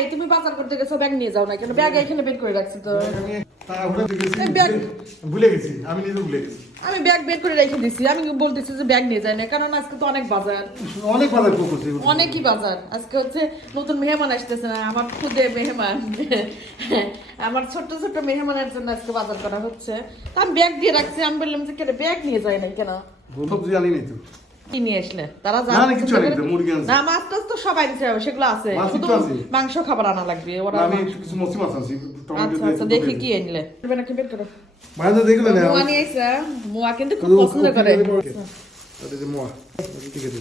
এই তুমি বাজার করতে গেছো ব্যাগ নিয়ে যাও না কেন? ব্যাগ এখানে বের করে রাখছি তো। আমি ব্যাগ- ভুলে গেছি আমি নিজে ভুলে গেছি। আমি ব্যাগ বের করে রেখে দিছি আমি বলতেছি যে ব্যাগ নিয়ে যায় না কারণ আজকে তো অনেক বাজার। অনেক বাজার করছি অনেকই বাজার। আজকে হচ্ছে নতুন মেহমান আসতেছে না আমার খুদে মেহমান। আমার মেহমানের জন্য আজকে বাজার করা হচ্ছে। আমি ব্যাগ দিয়ে রাখছি আমি বললাম যে কেন ব্যাগ নিয়ে যায় না কেন? নাই তো? নিয়ে আসলে। তারা না, না, কিছু আনিনি মুরগি আনছি। না মাছ টাছ তো সবাই নিতে হবে সেগুলো আছে। শুধু মাংস খাবার আনা লাগবে ওরা আমি কিছু মসি মাছ আনছি টমেটো আচ্ছা দিয়ে আচ্ছা দেখি কি আনলে। করবে নাকি বের করো। বাইরে দেখলে না। মুয়া নিয়ে আইসা মুয়া কিন্তু খুব পছন্দ করে। পছন্দ যে মোয়া ঠিক আছে।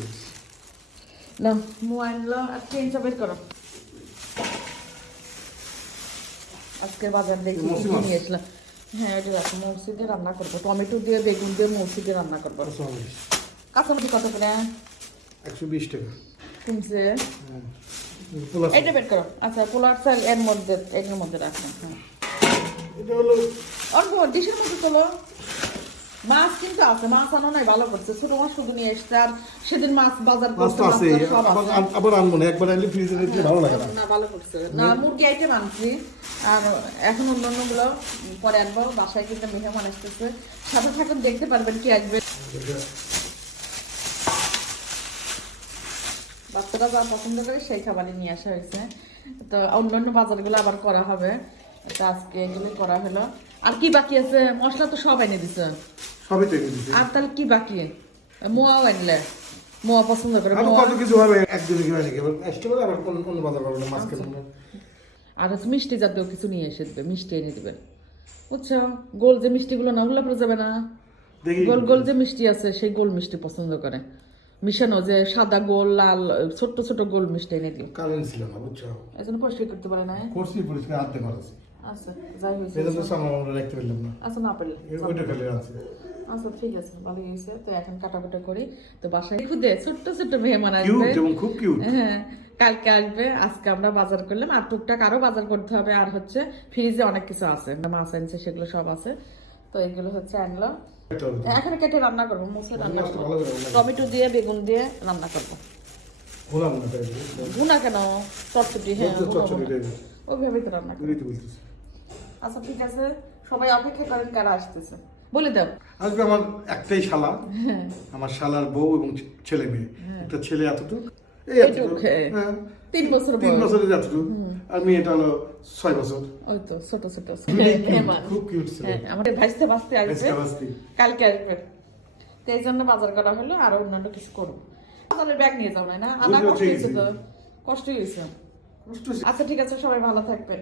না মুয়া আনলো আর তিনশো বের করো। আজকের বাজার দেখি? নিয়ে আসলাম হ্যাঁ এটা রান্না করব টমেটো দিয়ে বেগুন দিয়ে মৌসি দিয়ে রান্না করব। কাঁচামরিচ কত করে? একশো বিশ টাকা। কমছে হ্যাঁ। এটা বের করো। আচ্ছা পোলার চাল এর মধ্যে মধ্যে রাখলাম হ্যাঁ। এটা হলো অল্প ডিশের মধ্যে তোলো। মাছ কিন্তু আছে মাছ আনো নাই ভালো করছে। ছোট মাছ শুধু নিয়ে এসছে আর সেদিন মাছ বাজার মাছ আছে আবার আছে। আন- আবার আনব না একবার আনলে ফ্রিজে রেখে ভালো লাগে না। না ভালো করছে। না মুরগি আইটেম আনছি। আর এখন অন্যান্যগুলো পরে আনব বাসায় কিন্তু মেহমান আসতেছে। সাথে থাকুন দেখতে পারবেন কি আসবে। বাচ্চারা যা পছন্দ করে সেই খাবারই নিয়ে আসা হয়েছে। তো অন্যান্য বাজারগুলো আবার করা হবে। তো আজকে এগুলো করা হলো। আর কি বাকি আছে? মশলা তো সব এনে দিছে। সবই তো এনে দিছে। আর তাহলে কি বাকি? মোয়াও আনলে। মোয়া পছন্দ করে আরও মোয়া। কত কিছু হবে একদিনে কি নাকি? এবার আবার কোন কোন বাজার করব মাছ কেন আর হচ্ছে মিষ্টি জাতীয় কিছু নিয়ে এসে দেবে মিষ্টি এনে দেবে। বুঝছ? গোল যে মিষ্টিগুলো না ওগুলো পরে যাবে না। দেখি। গোল গোল যে মিষ্টি আছে সেই গোল মিষ্টি পছন্দ করে। মিশানো যে সাদা গোল লাল ছোট্ট ছোট গোল মিষ্টি এনে দিও কারেন্ট ছিল না বুঝছ? জন্য পরিষ্কার করতে পারে না করছি পরিষ্কার আনতে পারছি। আচ্ছা যাই হয়েছে। সেটা তো সামনে আমরা রাখতে পারলাম না। আচ্ছা না পারলে ওইটা খালি আছে আচ্ছা ঠিক আছে ভালো হয়েছে। তো এখন কাটাকুটা করি। তো বাসায় খুদে ছোট্ট ছোট্ট মেহমান কিউট আসবে এবং খুব কিউট হ্যাঁ কালকে আসবে। আজকে আমরা বাজার করলাম। আর টুকটাক আরও বাজার করতে হবে। আর হচ্ছে ফ্রিজে অনেক কিছু আছে। মাছ আনছে সেগুলো সব আছে। তো এগুলো হচ্ছে আনলো এখন কেটে রান্না করব মুছে রান্না করব। টমেটো দিয়ে বেগুন দিয়ে রান্না করব। কেন? চটচটি হ্যাঁ। ওইভাবেই তো রান্না করব আচ্ছা ঠিক আছে। সবাই অপেক্ষা করেন কারা আসতেছে। বলে দাও। আজকে আমার একটাই শালা। হ্যাঁ। আমার শালার বউ এবং ছেলে মেয়ে। একটা ছেলে এতটুকু। এই এইটুক, এতটুকু তিন বছর তিন বছরের এতটুকু আর মেয়েটা হলো ছয় বছর। ওই তো ছোট ছোট। খুব কিউট ছিল। আমাদের ভাইস্তে বাঁচতে আসবে। কালকে আসবে। তো এই জন্য বাজার করা হলো আর অন্যান্য কিছু করব। ব্যাগ নিয়ে যাও না? না আনা কষ্ট হয়েছে তো? কষ্ট হয়েছে। আচ্ছা ঠিক আছে সবাই ভালো থাকবেন।